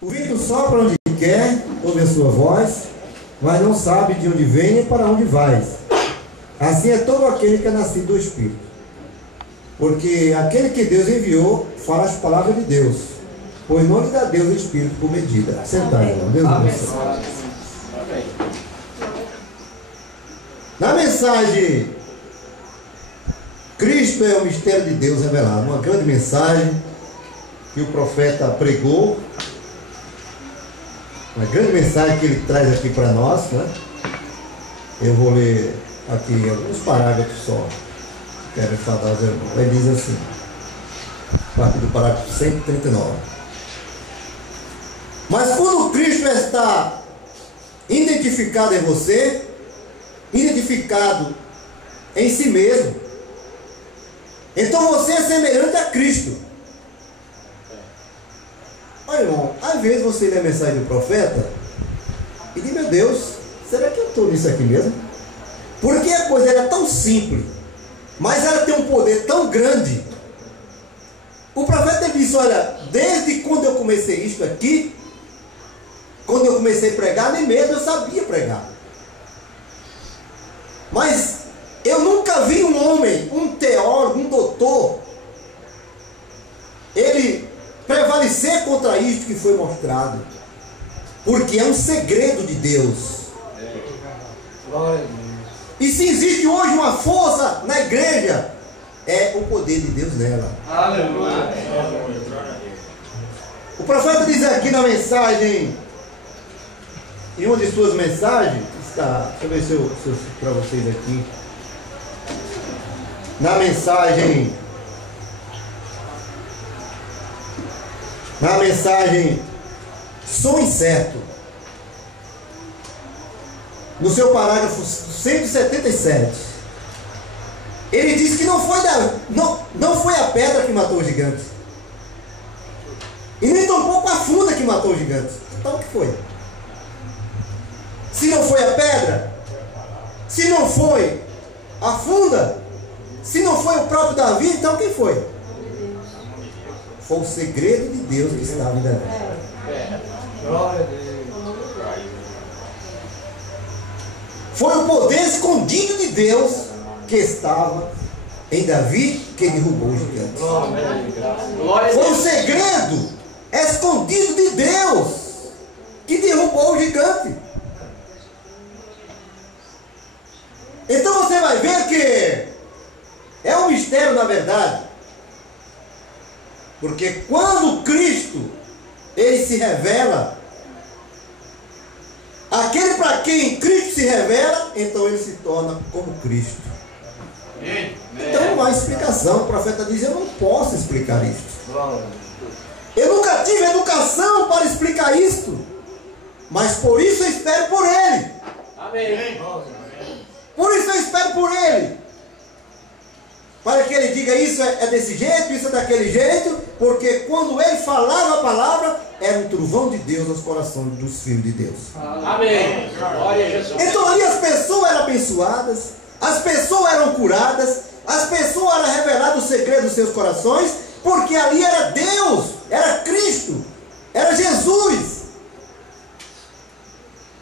O vento sopra onde quer, ouve a sua voz, mas não sabe de onde vem nem para onde vai. Assim é todo aquele que é nascido do Espírito. Porque aquele que Deus enviou fala as palavras de Deus, pois não lhe dá Deus o Espírito por medida. Sentado, irmão. Deus abençoe. Na mensagem, Cristo é o mistério de Deus revelado. Uma grande mensagem que o profeta pregou. Uma grande mensagem que ele traz aqui para nós, né? Eu vou ler aqui alguns parágrafos só. Quero falar aos irmãos. Ele diz assim, a partir do parágrafo 139. Mas quando Cristo está identificado em você, identificado em si mesmo, então você é semelhante a Cristo. Olha, irmão, às vezes você lê a mensagem do profeta e diz, meu Deus, será que eu estou nisso aqui mesmo? Porque a coisa era tão simples, mas ela tem um poder tão grande. O profeta disse, olha, desde quando eu comecei isto aqui, quando eu comecei a pregar, nem mesmo eu sabia pregar. Mas eu nunca vi um homem, um teólogo, um doutor, ele prevalecer contra isso que foi mostrado. Porque é um segredo de Deus. E se existe hoje uma força na igreja, é o poder de Deus nela. Aleluia. O profeta diz aqui na mensagem, em uma de suas mensagens, está, deixa eu ver se eu cito para vocês aqui. Na mensagem, sou incerto. No seu parágrafo 177, ele diz que não foi a pedra que matou o gigante, e nem tampouco a funda que matou o gigante. Então o que foi? Se não foi a pedra, se não foi a funda, se não foi o próprio Davi, então quem foi? Foi o segredo de Deus que estava em Davi. Foi o poder escondido de Deus que estava em Davi que derrubou o gigante. Foi o segredo escondido de Deus que derrubou o gigante. Então você vai ver que é um mistério na verdade. Porque quando Cristo, ele se revela, aquele para quem Cristo se revela, então ele se torna como Cristo. Então não há explicação. O profeta diz, eu não posso explicar isso. Eu nunca tive educação para explicar isto. Mas por isso eu espero por ele. Amém. Por isso eu espero por ele. Para que ele diga isso é desse jeito, isso é daquele jeito, porque quando ele falava a palavra, era um trovão de Deus nos corações dos filhos de Deus. Amém. Glória a Jesus. Então ali as pessoas eram abençoadas, as pessoas eram curadas, as pessoas eram reveladas o segredo dos seus corações, porque ali era Deus, era Cristo, era Jesus.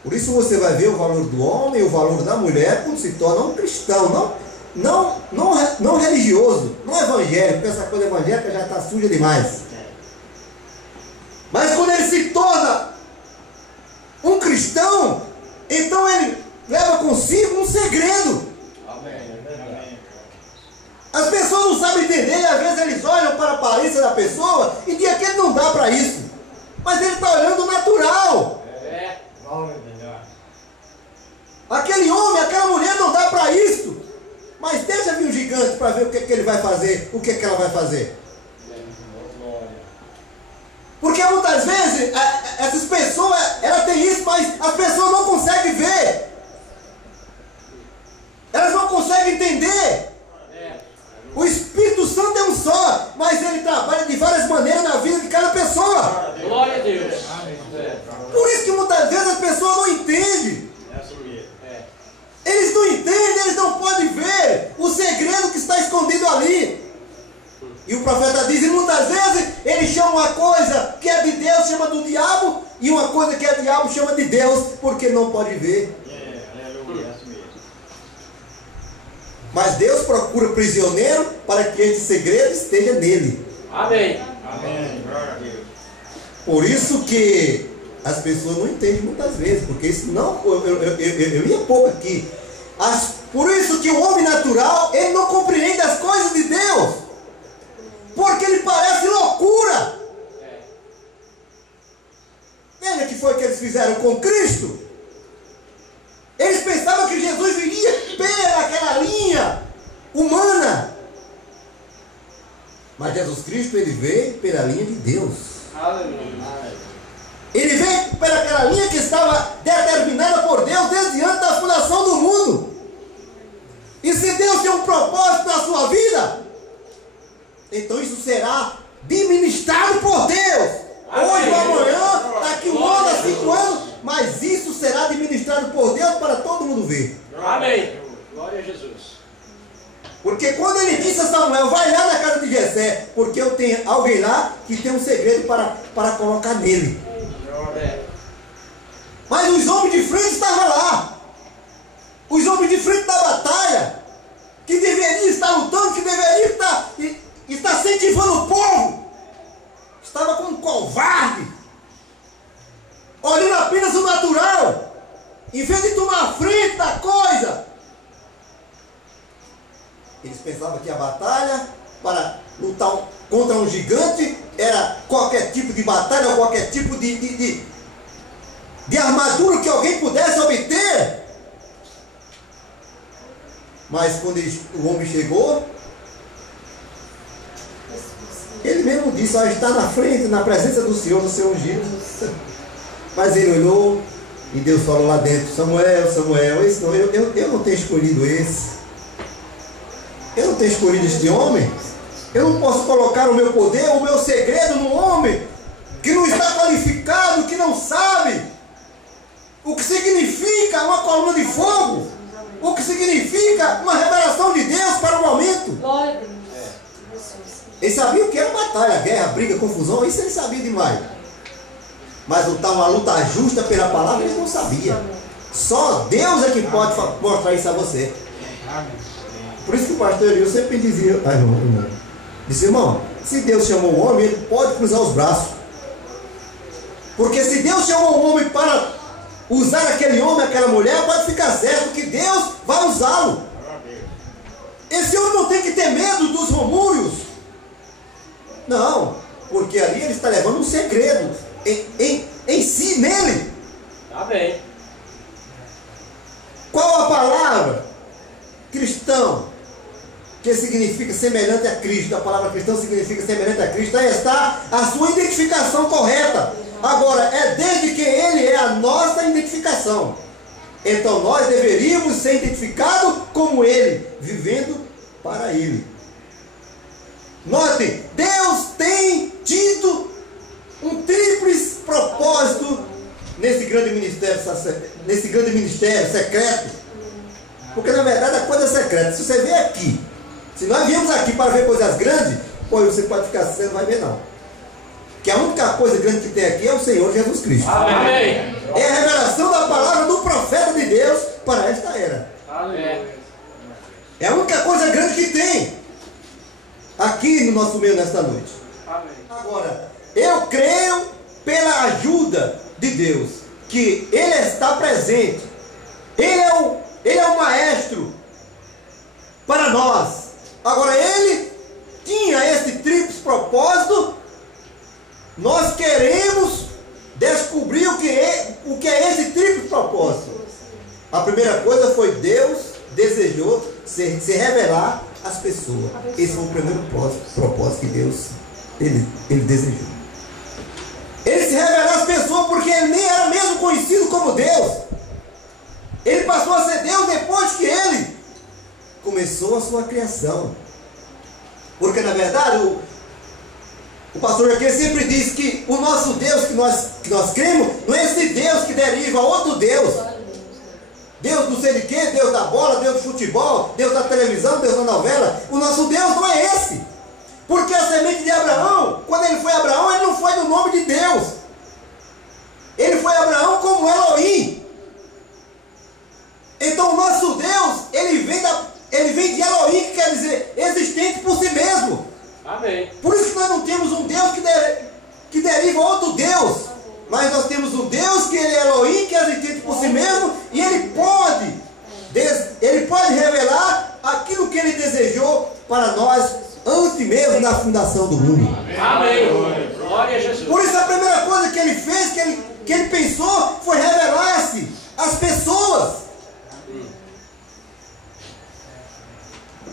Por isso você vai ver o valor do homem, o valor da mulher, quando se torna um cristão, não religioso, não evangélico, porque essa coisa evangélica já está suja demais. Mas quando ele se torna um cristão, então ele leva consigo um segredo. As pessoas não sabem entender, e às vezes eles olham para a aparência da pessoa e dizem que ele não dá para isso. Mas ele está olhando o natural. Aquele homem, aquela mulher não dá para isso. Mas deixa vir um gigante para ver o que ele vai fazer, o que ela vai fazer. Porque muitas vezes essas pessoas, elas têm isso, mas as pessoas não conseguem ver. Elas não conseguem entender. O Espírito Santo é um só, mas ele trabalha de várias maneiras na vida de cada pessoa. Glória a Deus. Por isso que muitas vezes as pessoas não entendem. Eles não entendem, eles não podem ver o segredo que está escondido ali. E o profeta diz, e muitas vezes ele chama uma coisa que é de Deus chama do diabo, e uma coisa que é diabo chama de Deus, porque não pode ver. Mas Deus procura prisioneiro para que este segredo esteja nele. Amém. Por isso que as pessoas não entendem muitas vezes, porque isso não, eu ia pouco aqui. Por isso que o homem natural, ele não compreende as coisas de Deus, porque ele parece loucura. Veja o que foi que eles fizeram com Cristo. Eles pensavam que Jesus viria pelaquela linha humana, mas Jesus Cristo, ele veio pela linha de Deus. Ele veio pelaquela linha que estava determinada por Deus desde antes da fundação do mundo. E se Deus tem um propósito na sua vida, então isso será administrado por Deus. Hoje ou amanhã, daqui 1 ano, 5 anos, mas isso será administrado por Deus para todo mundo ver. Amém. Glória a Jesus. Porque quando ele disse a Samuel, vai lá na casa de Jessé, porque eu tenho alguém lá que tem um segredo para colocar nele. Mas os homens de frente estavam lá. Os homens de frente da batalha, que deveriam estar lutando, que deveriam estar incentivando o povo, estava como um covarde, olhando apenas o natural, em vez de tomar a frente da coisa. Eles pensavam que a batalha para lutar contra um gigante era qualquer tipo de batalha, ou qualquer tipo de armadura que alguém pudesse obter. Mas quando o homem chegou, ele mesmo disse, está na frente, na presença do Senhor, do seu ungido. Mas ele olhou e Deus falou lá dentro, Samuel, esse não, eu não tenho escolhido esse. Eu não tenho escolhido este homem. Eu não posso colocar o meu poder, o meu segredo no homem que não está qualificado, que não sabe o que significa uma coluna de fogo, o que significa uma revelação de Deus para o momento. Ele sabia o que era batalha, guerra, briga, confusão, isso ele sabia demais. Mas uma luta justa pela palavra ele não sabia. Só Deus é que pode mostrar isso a você. Por isso que o pastor Eliu sempre dizia, disse, irmão, se Deus chamou o homem, ele pode cruzar os braços. Porque se Deus chamou o homem para usar aquele homem, aquela mulher, pode ficar certo que Deus vai usá-lo. Esse homem não tem que ter medo dos rumúrios. Não, porque ali ele está levando um segredo em si, nele. Tá bem. Qual a palavra? Cristão, que significa semelhante a Cristo. A palavra cristão significa semelhante a Cristo. Aí está a sua identificação correta. Agora, é desde que ele é a nossa identificação. Então nós deveríamos ser identificados como ele, vivendo para ele. Notem, Deus tem tido um tríplice propósito nesse grande ministério secreto. Porque na verdade a coisa é secreta. Se você vier aqui, se nós viemos aqui para ver coisas grandes, você pode ficar assim, você não vai ver não. Que a única coisa grande que tem aqui é o Senhor Jesus Cristo. Amém. É a revelação da palavra do profeta de Deus para esta era. Amém. É a única coisa grande que tem aqui no nosso meio nesta noite. Amém. Agora, eu creio pela ajuda de Deus, que Ele está presente. Ele é o maestro para nós. Agora, Ele tinha esse tríplice propósito. Nós queremos descobrir o que é esse tríplice propósito. A primeira coisa foi Deus desejou se revelar às pessoas. Esse foi o primeiro propósito que Deus ele desejou. Ele se revelar às pessoas porque ele nem era mesmo conhecido como Deus. Ele passou a ser Deus depois que ele começou a sua criação. Porque na verdade o pastor aqui sempre diz que o nosso Deus que nós cremos não é esse Deus que deriva a outro Deus. Deus não sei de quê, Deus da bola, Deus do futebol, Deus da televisão, Deus da novela. O nosso Deus não é esse. Porque a semente de Abraão, quando ele foi Abraão, ele não deriva outro Deus. Mas nós temos um Deus que ele é Elohim, que existe por si mesmo, e ele pode revelar aquilo que ele desejou para nós antes mesmo da fundação do mundo. Amém. Glória a Jesus. Por isso a primeira coisa que ele fez, que ele pensou, foi revelar-se às pessoas.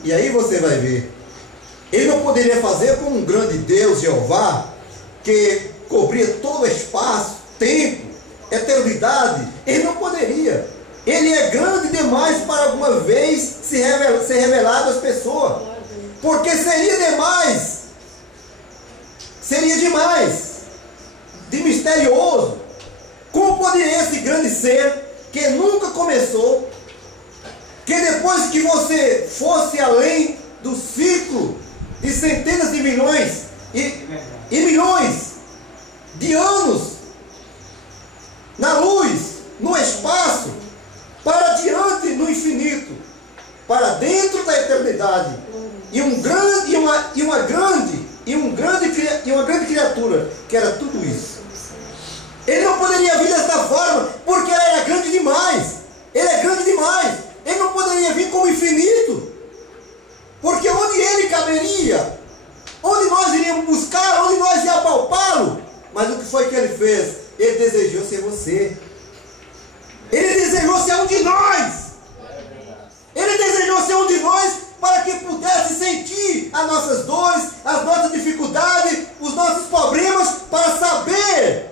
E aí você vai ver, ele não poderia fazer como um grande Deus, Jeová, que cobria todo o espaço, tempo, eternidade. Ele não poderia. Ele é grande demais para alguma vez ser revelado às pessoas. Porque seria demais de misterioso. Como poderia esse grande ser, que nunca começou, que depois que você fosse além do ciclo de centenas de milhões e milhões de anos, na luz, no espaço, para diante no infinito, para dentro da eternidade, e uma grande criatura, que era tudo isso. Ele não poderia vir dessa forma, porque ele era grande demais. Ele é grande demais. Ele não poderia vir como infinito, porque onde ele caberia, onde nós iríamos buscar, onde nós íamos apalpá-lo. Mas o que foi que ele fez? Ele desejou ser você. Ele desejou ser um de nós. Ele desejou ser um de nós para que pudesse sentir as nossas dores, as nossas dificuldades, os nossos problemas, para saber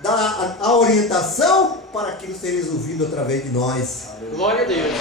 dar a orientação para aquilo ser resolvido através de nós. Glória a Deus.